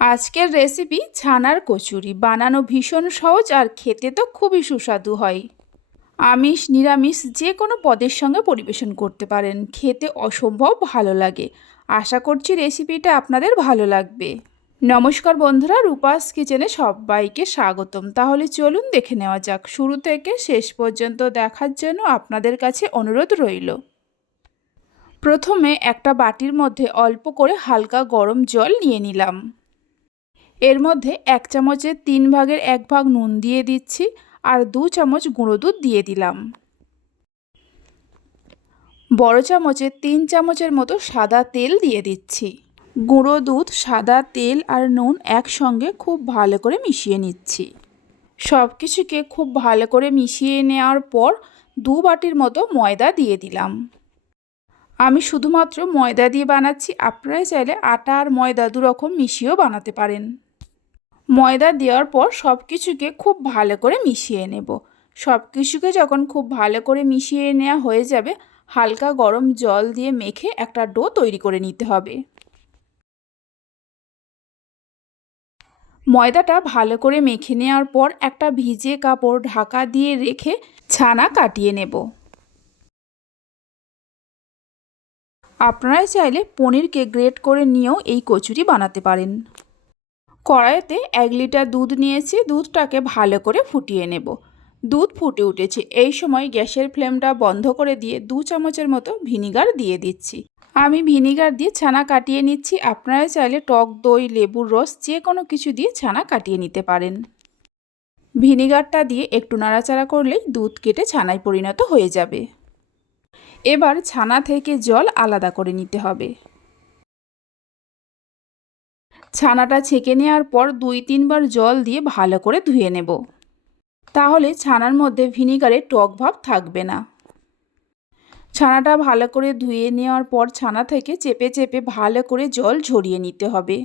আজকের রেসিপি ছানার কচুরি। বানানো ভীষণ সহজ আর খেতে তো খুবই সুস্বাদু হয়। আমিষ, নিরামিষ যে কোনো পদের সঙ্গে পরিবেশন করতে পারেন। খেতে অসম্ভব ভালো লাগে। আশা করছি রেসিপিটা আপনাদের ভালো লাগবে। নমস্কার বন্ধুরা, রূপাস কিচেনে সবাইকে স্বাগতম। তাহলে চলুন দেখে নেওয়া যাক। শুরু থেকে শেষ পর্যন্ত দেখার জন্য আপনাদের কাছে অনুরোধ রইল। প্রথমে একটা বাটির মধ্যে অল্প করে হালকা গরম জল নিয়ে নিলাম। এর মধ্যে এক চামচের তিন ভাগের এক ভাগ নুন দিয়ে দিচ্ছি আর দু চামচ গুঁড়ো দুধ দিয়ে দিলাম। বড় চামচে তিন চামচের মতো সাদা তেল দিয়ে দিচ্ছি। গুঁড়ো দুধ, সাদা তেল আর নুন একসঙ্গে খুব ভালো করে মিশিয়ে নিচ্ছি। সব কিছুকে খুব ভালো করে মিশিয়ে নেওয়ার পর দু বাটির মতো ময়দা দিয়ে দিলাম। আমি শুধুমাত্র ময়দা দিয়ে বানাচ্ছি আপনারা চাইলে আটা আর ময়দা দুরকম মিশিয়েও বানাতে পারেন। ময়দা দেওয়ার পর সব কিছুকে খুব ভালো করে মিশিয়ে নেব। সব কিছুকে যখন খুব ভালো করে মিশিয়ে নেওয়া হয়ে যাবে, হালকা গরম জল দিয়ে মেখে একটা ডো তৈরি করে নিতে হবে। ময়দাটা ভালো করে মেখে নেওয়ার পর একটা ভিজে কাপড় ঢাকা দিয়ে রেখে ছানা কাটিয়ে নেব। আপনারা চাইলে পনিরকে গ্রেট করে নিয়েও এই কচুরি বানাতে পারেন। কড়াইতে এক লিটার দুধ নিয়েছি, দুধটাকে ভালো করে ফুটিয়ে নেব। দুধ ফুটে উঠেছে। এই সময় গ্যাসের ফ্লেমটা বন্ধ করে দিয়ে দু চামচের মতো ভিনিগার দিয়ে দিচ্ছি। আমি ভিনিগার দিয়ে ছানা কাটিয়ে নিচ্ছি। আপনারা চাইলে টক দই, লেবুর রস, যে কোনো কিছু দিয়ে ছানা কাটিয়ে নিতে পারেন। ভিনিগারটা দিয়ে একটু নাড়াচাড়া করলেই দুধ কেটে ছানায় পরিণত হয়ে যাবে। এবার ছানা থেকে জল আলাদা করে নিতে হবে। ছানাটা ছেঁকে নেওয়ার পর দুই তিনবার জল দিয়ে ভালো করে ধুয়ে নেব। তাহলে ছানার মধ্যে ভিনিগারের টক ভাব থাকবে না। ছানাটা ভালো করে ধুয়ে নেওয়ার পর ছানা থেকে চেপে চেপে ভালো করে জল ঝরিয়ে নিতে হবে।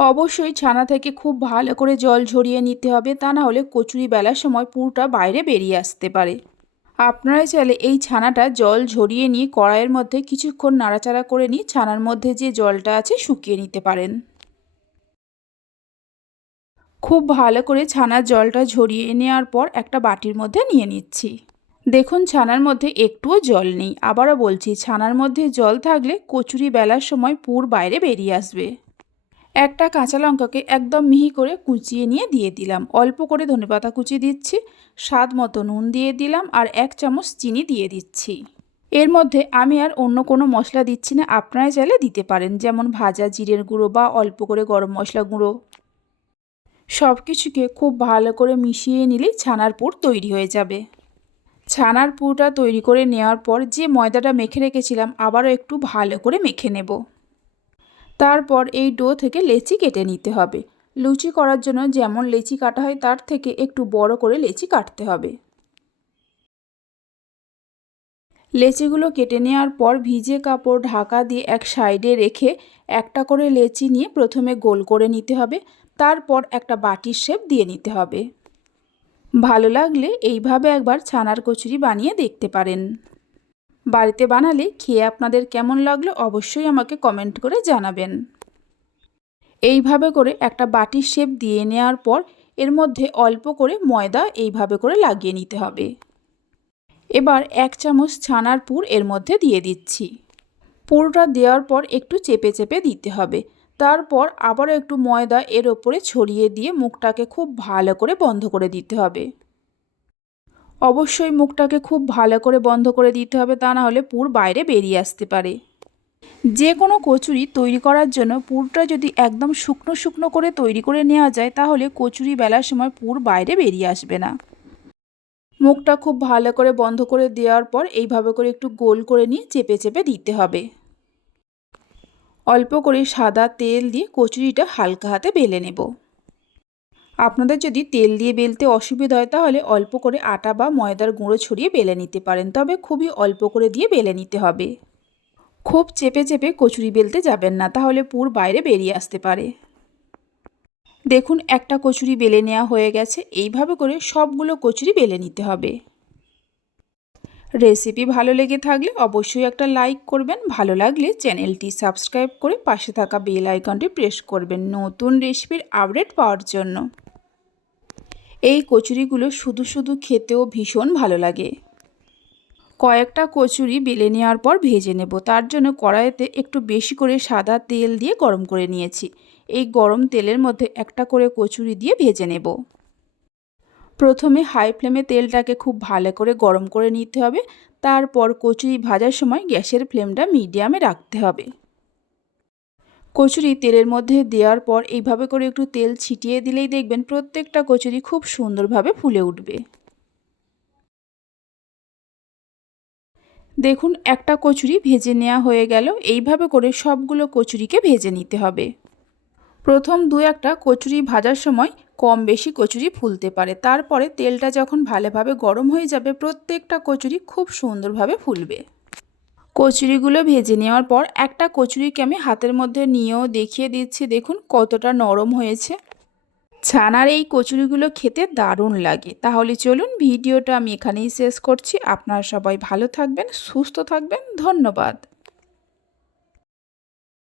অবশ্যই ছানা থেকে খুব ভালো করে জল ঝরিয়ে নিতে হবে, তা না হলে কচুরি বেলার সময় পুরোটা বাইরে বেরিয়ে আসতে পারে। আপনারা চাইলে এই ছানাটা জল ঝরিয়ে নিয়ে কড়াইয়ের মধ্যে কিছুক্ষণ নাড়াচাড়া করে নিয়ে ছানার মধ্যে যে জলটা আছে শুকিয়ে নিতে পারেন। খুব ভালো করে ছানার জলটা ঝরিয়ে নেওয়ার পর একটা বাটির মধ্যে নিয়ে নিচ্ছি। দেখুন ছানার মধ্যে একটুও জল নেই। আবারও বলছি, ছানার মধ্যে জল থাকলে কচুরি বেলার সময় পুর বাইরে বেরিয়ে আসবে। একটা কাঁচা লঙ্কাকে একদম মিহি করে কুচিয়ে নিয়ে দিয়ে দিলাম। অল্প করে ধনেপাতা কুচি দিচ্ছি, স্বাদ মতো নুন দিয়ে দিলাম আর এক চামচ চিনি দিয়ে দিচ্ছি। এর মধ্যে আমি আর অন্য কোনো মশলা দিচ্ছি না, আপনারা চাইলে দিতে পারেন, যেমন ভাজা জিরের গুঁড়ো বা অল্প করে গরম মশলা গুঁড়ো। সব কিছুকে খুব ভালো করে মিশিয়ে নিলেই ছানার পুর তৈরি হয়ে যাবে। ছানার পুরটা তৈরি করে নেওয়ার পর যে ময়দাটা মেখে রেখেছিলাম, আবারও একটু ভালো করে মেখে নেব। তারপর এই ডো থেকে লেচি কেটে নিতে হবে। লুচি করার জন্য যেমন লেচি কাটা হয়, তার থেকে একটু বড় করে লেচি কাটতে হবে। লেচিগুলো কেটে নেওয়ার পর ভিজে কাপড় ঢাকা দিয়ে এক সাইডে রেখে একটা করে লেচি নিয়ে প্রথমে গোল করে নিতে হবে। তারপর একটা বাটির শেপ দিয়ে নিতে হবে। ভালো লাগলে এইভাবে একবার ছানার কচুরি বানিয়ে দেখতে পারেন। বাড়িতে বানালে খেয়ে আপনাদের কেমন লাগল অবশ্যই আমাকে কমেন্ট করে জানাবেন। এইভাবে করে একটা বাটির শেপ দিয়ে নেওয়ার পর এর মধ্যে অল্প করে ময়দা এইভাবে করে লাগিয়ে নিতে হবে। এবার এক চামচ ছানার পুর এর মধ্যে দিয়ে দিচ্ছি। পুরটা দেওয়ার পর একটু চেপে চেপে দিতে হবে। তারপর আবারও একটু ময়দা এর ওপরে ছড়িয়ে দিয়ে মুখটাকে খুব ভালো করে বন্ধ করে দিতে হবে। অবশ্যই মুখটাকে খুব ভালো করে বন্ধ করে দিতে হবে, তা না হলে পুর বাইরে বেরিয়ে আসতে পারে। যে কোনো কচুরি তৈরি করার জন্য পুরটা যদি একদম শুকনো শুকনো করে তৈরি করে নেওয়া যায়, তাহলে কচুরি বেলার সময় পুর বাইরে বেরিয়ে আসবে না। মুখটা খুব ভালো করে বন্ধ করে দেওয়ার পর এইভাবে করে একটু গোল করে নিয়ে চেপে চেপে দিতে হবে। অল্প করে সাদা তেল দিয়ে কচুরিটা হালকা হাতে বেলে নেব। আপনাদের যদি তেল দিয়ে বেলতে অসুবিধা হয়, তাহলে অল্প করে আটা বা ময়দার গুঁড়ো ছড়িয়ে বেলে নিতে পারেন। তবে খুবই অল্প করে দিয়ে বেলে নিতে হবে। খুব চেপে চেপে কচুরি বেলতে যাবেন না, তাহলে পুর বাইরে বেরিয়ে আসতে পারে। দেখুন, একটা কচুরি বেলে নেওয়া হয়ে গেছে। এইভাবে করে সবগুলো কচুরি বেলে নিতে হবে। রেসিপি ভালো লেগে থাকলে অবশ্যই একটা লাইক করবেন। ভালো লাগলে চ্যানেলটি সাবস্ক্রাইব করে পাশে থাকা বেল আইকনটি প্রেস করবেন। নতুন রেসিপির আপডেট পাওয়ার জন্য। এই কচুরিগুলো শুধু শুধু খেতেও ভীষণ ভালো লাগে। কয়েকটা কচুরি বেলে নেওয়ার পর ভেজে নেব। তার জন্য কড়াইতে একটু বেশি করে সাদা তেল দিয়ে গরম করে নিয়েছি। এই গরম তেলের মধ্যে একটা করে কচুরি দিয়ে ভেজে নেব। প্রথমে হাই ফ্লেমে তেলটাকে খুব ভালো করে গরম করে নিতে হবে। তারপর কচুরি ভাজার সময় গ্যাসের ফ্লেমটা মিডিয়ামে রাখতে হবে। কচুরি তেলের মধ্যে দেওয়ার পর এইভাবে করে একটু তেল ছিটিয়ে দিলেই দেখবেন প্রত্যেকটা কচুরি খুব সুন্দরভাবে ফুলে উঠবে। দেখুন, একটা কচুরি ভেজে নেওয়া হয়ে গেল। এইভাবে করে সবগুলো কচুরিকে ভেজে নিতে হবে। প্রথম দু একটা কচুরি ভাজার সময় কম বেশি কচুরি ফুলতে পারে। তারপরে তেলটা যখন ভালোভাবে গরম হয়ে যাবে, প্রত্যেকটা কচুরি খুব সুন্দরভাবে ফুলবে। কচুরিগুলো ভেজে নেওয়ার পর একটা কচুরিকে আমি হাতের মধ্যে নিয়েও দেখিয়ে দিচ্ছি। দেখুন কতটা নরম হয়েছে। ছানার এই কচুরিগুলো খেতে দারুণ লাগে। তাহলে চলুন ভিডিওটা আমি এখানেই শেষ করছি। আপনারা সবাই ভালো থাকবেন, সুস্থ থাকবেন। ধন্যবাদ।